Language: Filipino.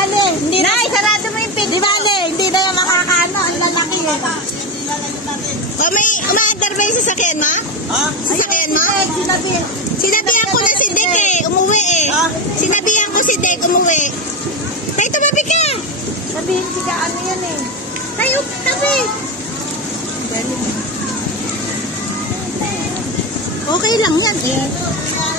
bale. Hindi Nay, sarado mo yung pinto. Di bale, hindi na yung makakaano. Ang lalaki eh. Umaandar ba yung sasakyan mo? Ha? Sasakyan mo? Sinabi. Sinabihan ko na si Dek eh. Umuwi eh. Ha? Sinabihan ko si Dek umuwi. Tay, tumabi ka. Sabihin siya ano yan eh. Tayo, tabi. Okay lang yan eh.